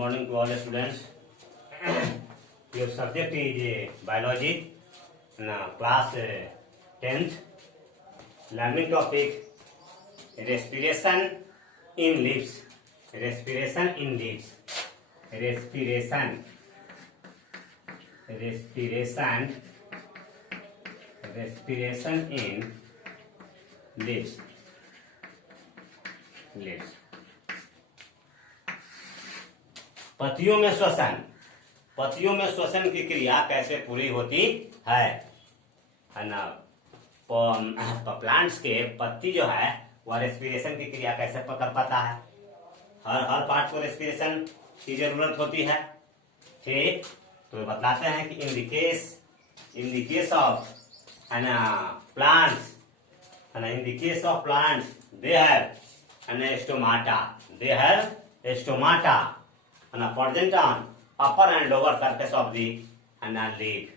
morning to all the students. Your subject is biology, class 10th. Learning topic respiration in leaves. Respiration in leaves. Respiration. Respiration. Respiration in leaves. Leaves. पत्तियों में श्वसन, पत्तियों में श्वसन की क्रिया कैसे पूरी होती है ना। प्लांट्स के पत्ती जो है वह रेस्पिरेशन की क्रिया कैसे कर पाता है। हर पार्ट को रेस्पिरेशन की जरूरत होती है। ठीक, तो बताते हैं कि इन द केस ऑफ है ना प्लांट्स, है ना, इन the case of plants they have stomata present on upper and lower surface of the leaf,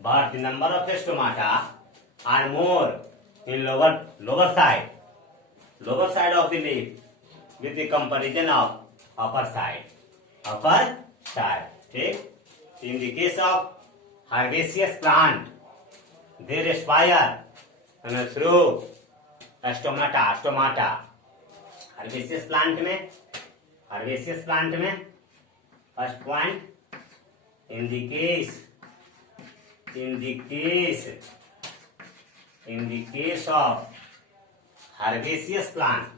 but the number of stomata are more in lower side of the leaf with the comparison of upper side. ठीक, in the case of herbaceous plant they respire through stomata. herbaceous plant में first point in the case of herbaceous plant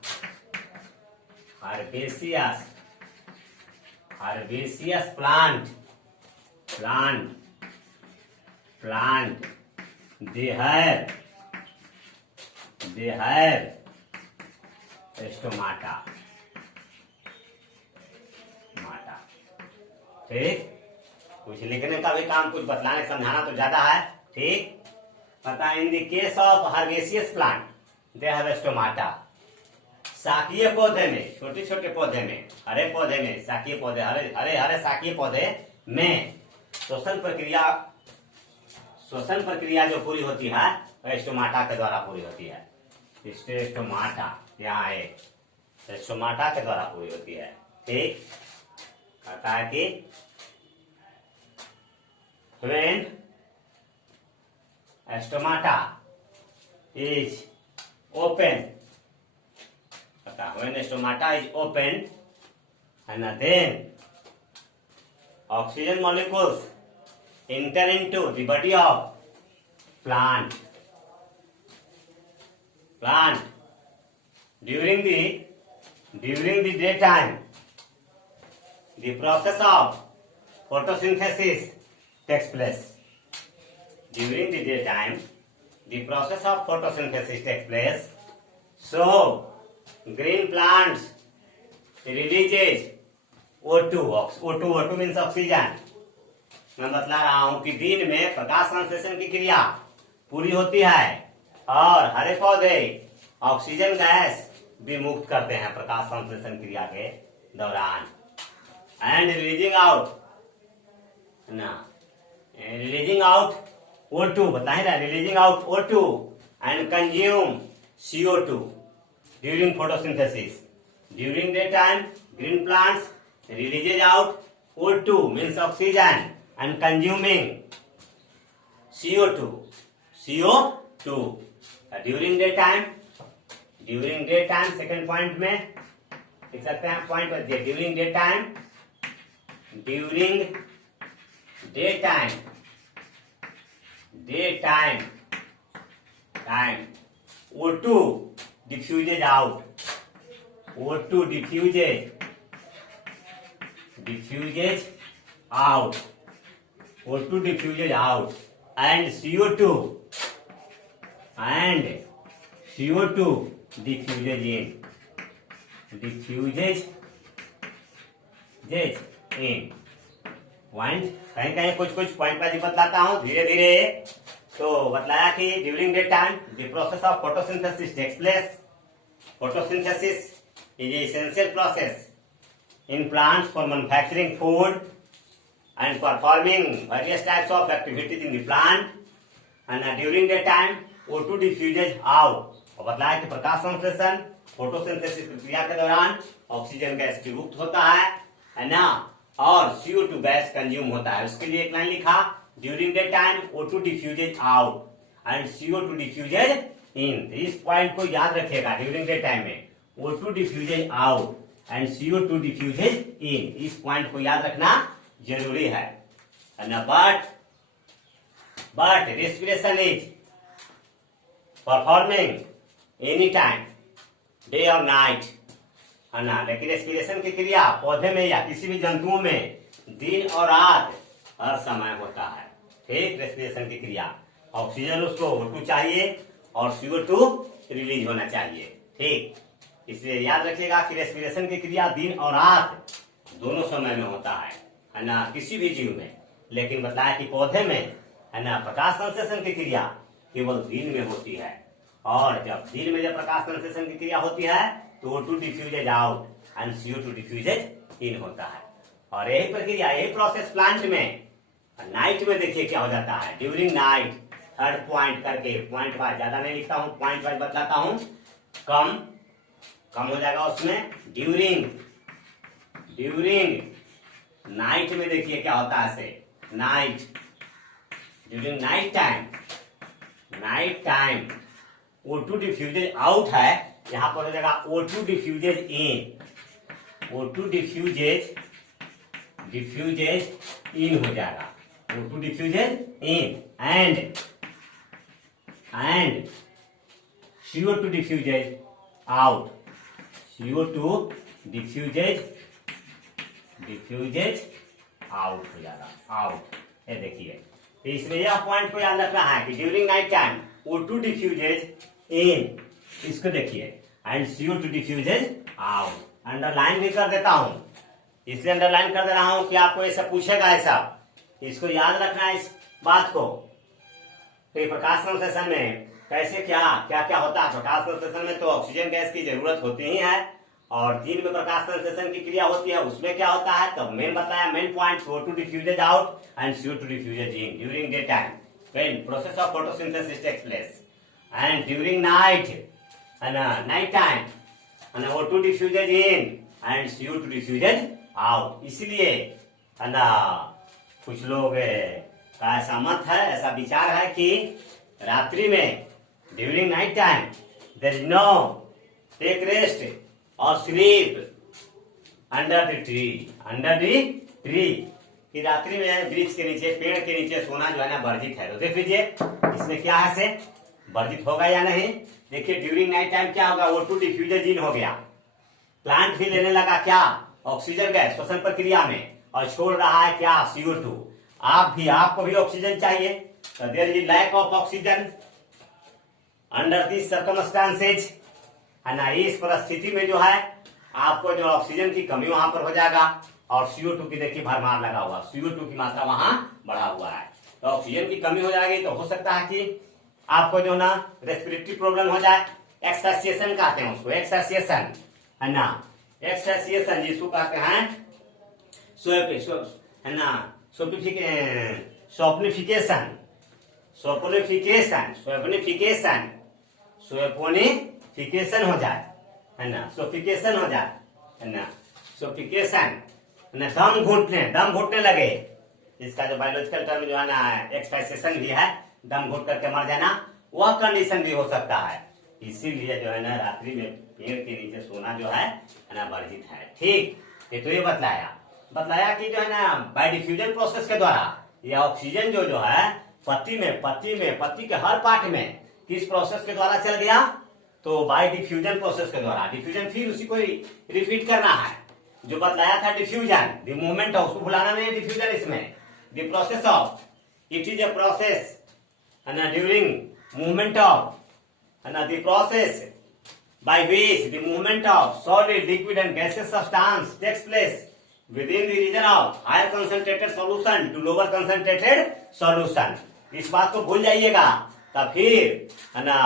they have stomata. ठीक, कुछ लिखने का भी काम, कुछ बतलाने समझाना तो ज्यादा है। ठीक, पता in the case of herbaceous plant they have stomata. शाकीय पौधे में, छोटे छोटे पौधे में, हरे पौधे में, शाकीय पौधे, हरे शाकीय पौधे में श्वसन प्रक्रिया जो पूरी होती है वह स्टोमाटा के द्वारा पूरी होती है। स्टोमाटा यहाँ है, स्टोमाटा के द्वारा पूरी होती है। ठीक, कहता है कि when stomata is open, when stomata is open and then oxygen molecules enter into the body of plant during the daytime. The process of photosynthesis takes place. During the daytime, the process of photosynthesis takes place. So, green plants releases O2. O2 means oxygen. मैं बतला रहा हूं कि दिन में प्रकाश संश्लेषण की क्रिया पूरी होती है और हरे पौधे ऑक्सीजन गैस भी मुक्त करते हैं प्रकाश संश्लेषण क्रिया के दौरान। And releasing out O2, बताए ना, releasing out O2 and consume CO2 during photosynthesis. During daytime, green plants releases out O2 means oxygen and consuming CO2. During daytime second point में लिख सकते हैं, पॉइंट बच गया। during daytime O2 diffuses out. O2 diffuses out. O2 diffuses out and CO2 diffuses in. Point कहीं कुछ point पर बतलाता हूँ धीरे धीरे। तो बतलाया कि during day time the process of photosynthesis takes place. Photosynthesis is essential process in plants for manufacturing food and performing various types of activities in the plant. And during day time O2 diffuses out. और बतलाया कि प्रकाश संश्लेषण photosynthesis प्रक्रिया के दौरान oxygen gas की मुक्त होता है है ना, और CO2 गैस कंज्यूम होता है। उसके लिए एक लाइन लिखा, during the time O2 diffuses out and CO2 diffuses in. इस पॉइंट को याद रखिएगा, ड्यूरिंग द टाइम में O2 diffuses out and CO2 diffuses in, इस पॉइंट को याद रखना जरूरी है ना। But respiration is performing any time, day और नाइट, है ना। लेकिन रेस्पिरेशन की क्रिया पौधे में या किसी भी जंतुओं में दिन और रात हर समय होता है। ठीक, रेस्पिरेशन की क्रिया, ऑक्सीजन उसको O2 चाहिए और CO2 रिलीज होना चाहिए। ठीक, इसलिए याद रखिएगा कि रेस्पिरेशन की क्रिया दिन और रात दोनों समय में होता है ना, किसी भी जीव में। लेकिन बताया कि पौधे में, है ना, प्रकाश संश्लेषण की क्रिया केवल दिन में होती है, और जब दिन में जब प्रकाश संश्लेषण की क्रिया होती है तो O2 diffuses out and CO2 diffuses in होता है। और यही प्रक्रिया, यही प्रोसेस प्लांट में नाइट में देखिए क्या हो जाता है। ड्यूरिंग नाइट, थर्ड पॉइंट करके, पॉइंट वाइज ज्यादा नहीं लिखता हूं, पॉइंट वाइज बतलाता हूं, कम हो जाएगा उसमें। ड्यूरिंग नाइट में देखिए क्या होता है से, night, during night time O2 diffuses out है, यहां पर हो जाएगा O2 डिफ्यूजेज इन, O2 डिफ्यूजेज इन हो जाएगा, O2 diffuses in and CO2 diffuses out, CO2 diffuses out हो जाएगा, आउट। ये देखिए, तो इसमें यह पॉइंट को याद रखना है कि during night time O2 diffuses in, इसको देखिए, and CO2 diffuses out. Underline भी कर देता हूं, इसलिए अंडरलाइन कर दे रहा हूं कि आपको ऐसा पूछेगा, ऐसा इसको याद रखना है इस बात को। तो प्रकाश संश्लेषण में कैसे क्या होता है। प्रकाश संश्लेषण में तो ऑक्सीजन गैस की जरूरत होती ही है, और दिन में प्रकाश संश्लेषण की क्रिया होती है, उसमें क्या होता है तो मेन बताया, main point O2 diffuses out and CO2 diffuses in during day time when process of photosynthesis takes place, and during night, है ना, नाइट टाइम, है ना, O2 diffuses in and CO2 diffuses out. इसलिए, है ना, कुछ लोग का ऐसा मत है, ऐसा विचार है कि रात्रि में during night time there is no take rest और स्लीप अंडर द ट्री, कि रात्रि में वृक्ष के नीचे, पेड़ के नीचे सोना जो है ना वर्जित है। तो देख लीजिए इसमें क्या है से, वर्जित होगा या नहीं। देखिए ड्यूरिंग नाइट टाइम क्या होगा, O2 डिफ्यूजेज इन हो गया, प्लांट भी लेने लगा क्या, ऑक्सीजन गैस श्वसन प्रक्रिया में, और छोड़ रहा है क्या, CO2। आपको भी ऑक्सीजन चाहिए, तो there is lack of oxygen under this circumstances, है ना। इस परिस्थिति में जो है आपको जो ऑक्सीजन की कमी वहां पर हो जाएगा, और CO2 की देखिए भरमार लगा हुआ, CO2 की मात्रा वहां बढ़ा हुआ है, तो ऑक्सीजन की कमी हो जाएगी, तो हो सकता है कि आपको जो ना रेस्पिरेटरी प्रॉब्लम हो जाए। एक्सासिएशन कहते हैं उसको, एक्सासिएशन, है ना, एक्सासिएशन जिसको कहते हैं है ना, सोपोनिफिकेशन हो जाए, है ना, सोफिकेशन हो जाए, है ना, सोफिकेशन, है ना, दम घुटने लगे, इसका जो बायोलॉजिकल टर्म जो है ना एक्सपायरेशन भी है, दम घुट करके मर जाना, वह कंडीशन भी हो सकता है। इसीलिए जो है ना रात्रि में पेड़ के नीचे सोना जो है ना वर्जित है। ठीक, ये तो ये बतलाया कि जो है ना बाय डिफ्यूजन प्रोसेस के द्वारा यह ऑक्सीजन जो है पत्ती के हर पार्ट में किस प्रोसेस के द्वारा चल गया, तो बाय डिफ्यूजन प्रोसेस के द्वारा। डिफ्यूजन फिर उसी को रिपीट करना है जो बतलाया था, डिफ्यूजन द मूवमेंट ऑफ, उसको भुलाना नहीं है, डिफ्यूजन इसमें the process of, it is a process, है ना, ड्यूरिंग मूवमेंट ऑफ, है ना, the process by which the movement of solid, liquid and gaseous substance takes place within the region of higher concentrated solution to lower concentrated solution। इस बात को भूल जाइएगा, तब फिर, है ना,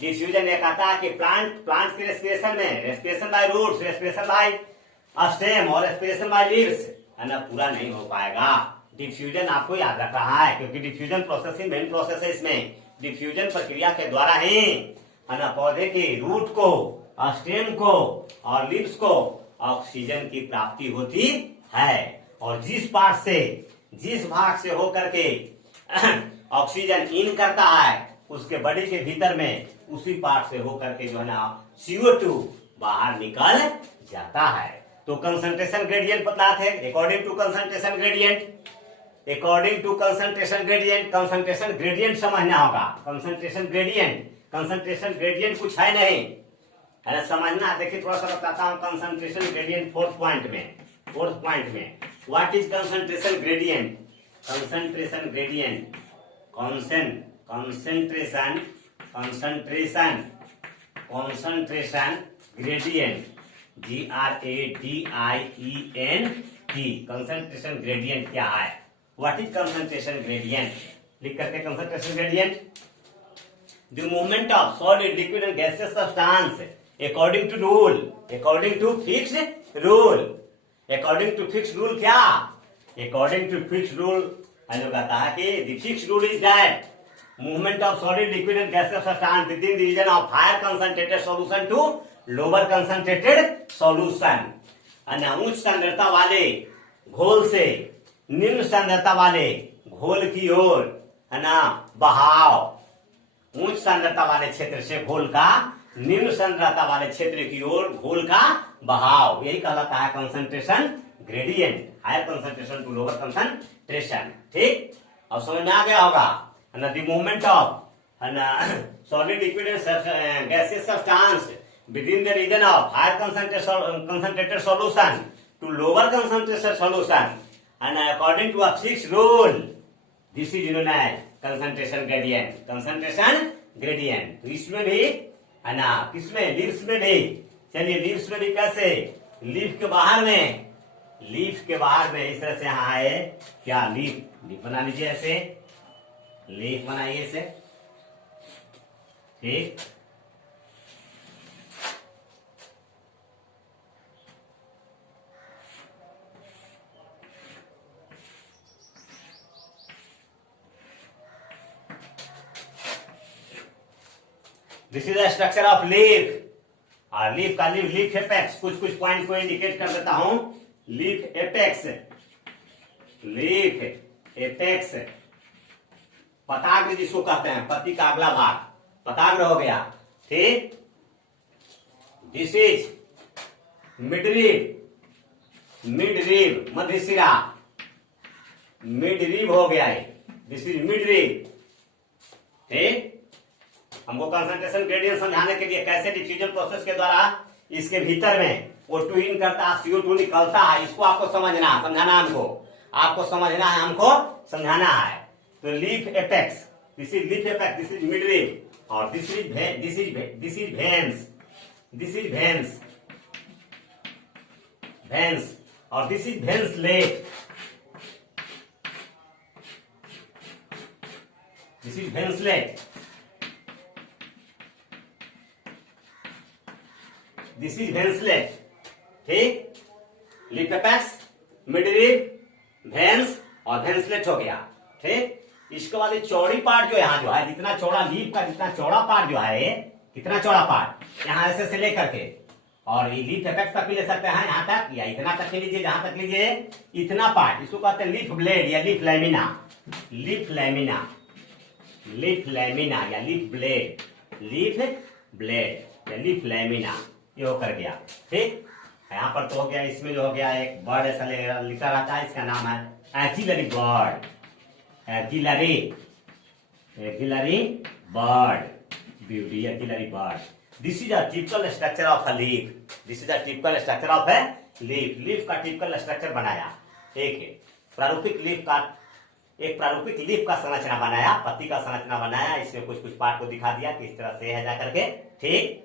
डिफ्यूजन एक आता है कि प्लांट की रेस्पिरेशन में, respiration by roots, respiration by stem और रेस्पिरेशन बाय लीव्स, है ना, पूरा नहीं हो पाएगा। डिफ्यूजन आपको याद रख रहा है, क्योंकि डिफ्यूजन प्रोसेस ही मेन प्रोसेस है। इसमें डिफ्यूजन प्रक्रिया के द्वारा ही, है ना, पौधे के रूट को, स्टेम को और लीव्स को ऑक्सीजन की प्राप्ति होती है, और जिस पार्ट से, जिस भाग से होकर के ऑक्सीजन इन करता है उसके बॉडी के भीतर में, उसी पार्ट से होकर के जो है ना CO2 बाहर निकल जाता है। तो कंसंट्रेशन ग्रेडियंट पता थे, according to concentration gradient, according to concentration gradient, concentration gradient समझना होगा। कंसंट्रेशन ग्रेडियंट कुछ है नहीं, है ना, समझना। देखिए थोड़ा सा बताता हूँ कंसंट्रेशन ग्रेडियंट फोर्थ पॉइंट में what is concentration gradient. Concentration gradient, concentration gradient, GRADIENT, concentration gradient क्या है, व्हाट इज कंसंट्रेशन ग्रेडियंट, लिख करके concentration gradient, the movement of solid liquid and gaseous substance according to rule, according to fixed rule, according to fixed rule क्या, according to fixed rule हम लोग कहता है कि the fixed rule is that movement of solid liquid and gaseous substance within the region of higher concentrated solution to lower concentrated solution। उच्च सांद्रता वाले घोल से निम्न सांद्रता वाले घोल की ओर, है ना, बहाव, उच्च सांद्रता वाले क्षेत्र से घोल का निम्न सांद्रता वाले क्षेत्र की ओर घोल का बहाव, यही कहलाता है concentration gradient, higher concentration to lower concentration. ठीक, अब समझ में आ गया होगा। The movement of solid liquid and gaseous substance within the region of higher concentrated solution to lower concentration solution, and according to a fixed rule, this is known as concentration gradient। concentration gradient तो इसमें भी, है ना, किसमें, leaves में भी, चलिए leaves में भी कैसे, लीफ के बाहर में इस तरह से यहाँ है क्या, लीफ बना लीजिए, ऐसे लीफ बनाइए इसे। ठीक, this is the structure of leaf, और लीफ का लीफ एपेक्स, कुछ पॉइंट को इंडिकेट कर देता हूं। लीफ एपेक्स, पताग्र जिसको कहते हैं, पत्ती का अगला भाग पताग्र हो गया। ठीक, दिस इज मिडरीब मध्य सिरा, मिडरीब हो गया है, दिस इज मिडरीब। ठीक, हमको कंसंट्रेशन ग्रेडियंट समझाने के लिए कैसे डिफ्यूजन प्रोसेस के द्वारा इसके भीतर में O2 इन करता है, CO2 निकलता है, इसको आपको समझाना हमको समझाना है। तो leaf apex, this is leaf apex, this is midrib, और दिस इज भेंस, और this is veinlet, this is veinlet, this is veinlet. ठीक, लीफ एपेक्स, मिडरीब, भेंस और भेंसलेट हो गया। ठीक, इसके बाद चौड़ी पार्ट जो यहाँ जो है, जितना चौड़ा लीफ का जितना चौड़ा पार्ट जो है, कितना चौड़ा पार्ट यहाँ ऐसे से लेकर के, और ये लीफ एपेक्स तक भी ले सकते हैं, यहाँ तक या इतना तक लीजिए, जहां तक लीजिए इतना पार्ट, इसको कहते हैं लीफ ब्लेड या लीफ लैमिना, लीफ लैमिना या लीफ ब्लेड या लीफ लैमिना, ये होकर गया। ठीक, यहाँ पर तो हो गया, इसमें जो हो गया एक बर्ड ऐसा लिखा रहता है, इसका नाम है axillary bud, axillary bud, beauty axillary bud. This is a typical structure of a leaf, this is a typical structure of a leaf, leaf का टिपिकल स्ट्रक्चर बनाया। ठीक है, प्रारूपिक लीफ का संरचना बनाया, पत्ती का संरचना बनाया, इसमें कुछ पार्ट को दिखा दिया कि इस तरह से है जा करके। ठीक,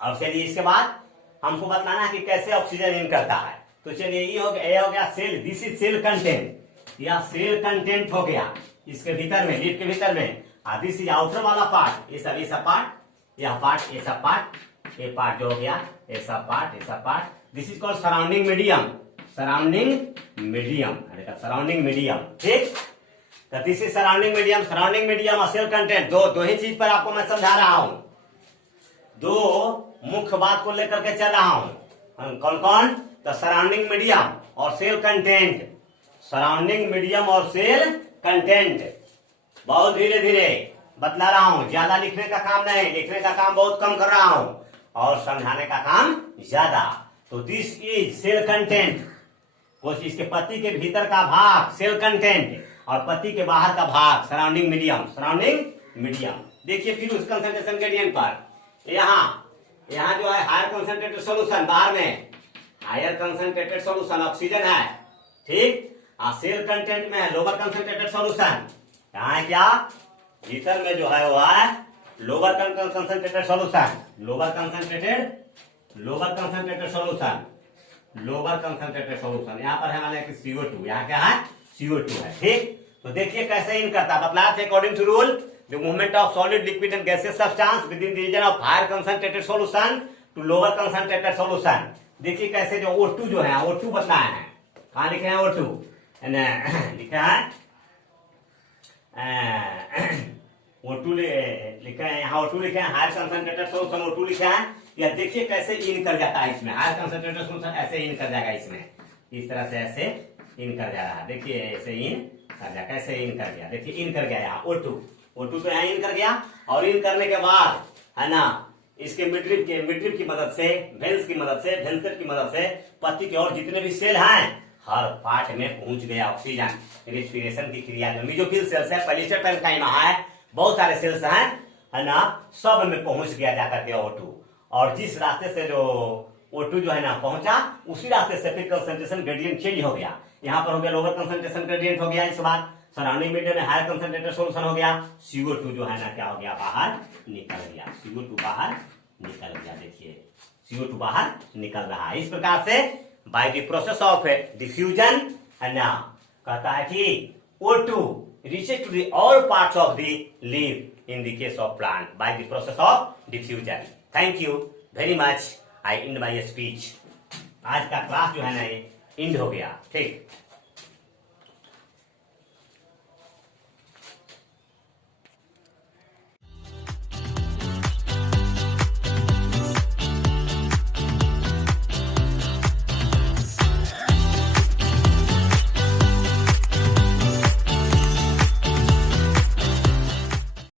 अब चलिए इसके बाद हमको बताना है कि कैसे ऑक्सीजन इन करता है। तो चलिए ये हो गया cell, this is cell content, या सेल कंटेंट हो गया इसके भीतर में, लीफ के भीतर में। दिस इज आउटर वाला पार्ट, ये सब पार्ट, यह पार्ट, ये सब पार्ट, ये पार्ट जो हो गया, ये सब part, this is called surrounding medium, surrounding medium. ठीक, तो दिस इज सराउंडिंग मीडियम और सेल कंटेंट, दो ही चीज पर आपको मैं समझा रहा हूं, दो मुख्य बात को लेकर के चल रहा हूं। कौन, तो सराउंडिंग मीडियम और सेल कंटेंट, सराउंडिंग मीडियम और सेल कंटेंट। बहुत धीरे धीरे बतला रहा हूं, ज्यादा लिखने का काम नहीं, लिखने का काम बहुत कम कर रहा हूं और समझाने का काम ज्यादा। तो दिस इज सेल कंटेंट, कुछ इसके पत्ती के भीतर का भाग सेल कंटेंट और पत्ती के बाहर का भाग सराउंडिंग मीडियम, सराउंडिंग मीडियम। देखिए फिर उस कंसंट्रेशन ग्रेडियंट पर यहाँ जो है हायर कंसंट्रेटेड सॉल्यूशन, बाहर में हायर कंसंट्रेटेड सॉल्यूशन ऑक्सीजन है, ठीक। सेल कंटेंट में है लोअर कंसंट्रेटेड सॉल्यूशन। यहाँ है क्या, भीतर में जो है वो है lower concentrated solution, lower concentrated solution, lower concentrated solution. यहाँ पर है माने कि CO2, यहाँ क्या है CO2 है, ठीक। तो देखिए कैसे इन करता, बतलाया था according to rule the movement of solid liquid and gaseous substance within the region of higher concentrated solution to lower concentrated solution. देखिए कैसे जो O2 जो है, O2 बताया है, कहाँ लिखे हैं O2, लिखा है O2 लिखा है यहाँ, O2 लिखा है, हायर कंसंट्रेटेड सॉल्यूशन O2 लिखा है। या देखिए कैसे इन कर जाता है इसमें, हायर कंसंट्रेटेड सॉल्यूशन ऐसे इन कर जाएगा इसमें, इस तरह से ऐसे इन कर जा रहा है। देखिए ऐसे इन कर जाएगा, कैसे इन कर गया, देखिए इन कर गया यहाँ O2 तो यहाँ इन कर गया। और इन करने के बाद है ना, इसके मिड्रिप की मदद से, वेंस की मदद से, वेंसर की मदद से पत्ती के और जितने भी सेल हैं हर पार्ट में पहुंच गया ऑक्सीजन। रेस्पिरेशन की क्रिया जो मेसोफिल सेल्स है, पॉलीस्टर पेरेन्काइमा है, बहुत सारे सेल्स हैं है ना, सब में पहुंच गया जाकर के O2। और जिस रास्ते से जो O2 जो है ना पहुंचा, उसी रास्ते से फिर कंसंट्रेशन ग्रेडियंट चेंज हो गया। यहाँ पर हो गया लोअर कंसंट्रेशन ग्रेडियंट हो गया, इस बार सराउंडिंग मीडियम में हायर कंसंट्रेटेड सॉल्यूशन हो गया। CO2 जो है ना क्या हो गया, बाहर निकल गया, CO2 बाहर निकल गया। देखिए CO2 बाहर निकल रहा है। इस प्रकार से by the process of diffusion है ना, कहता है कि O2 reaches to the all parts of the leaf in the case of plant by the process of diffusion. Thank you very much. I end my speech. आज का class जो है ना ये एंड हो गया, ठीक।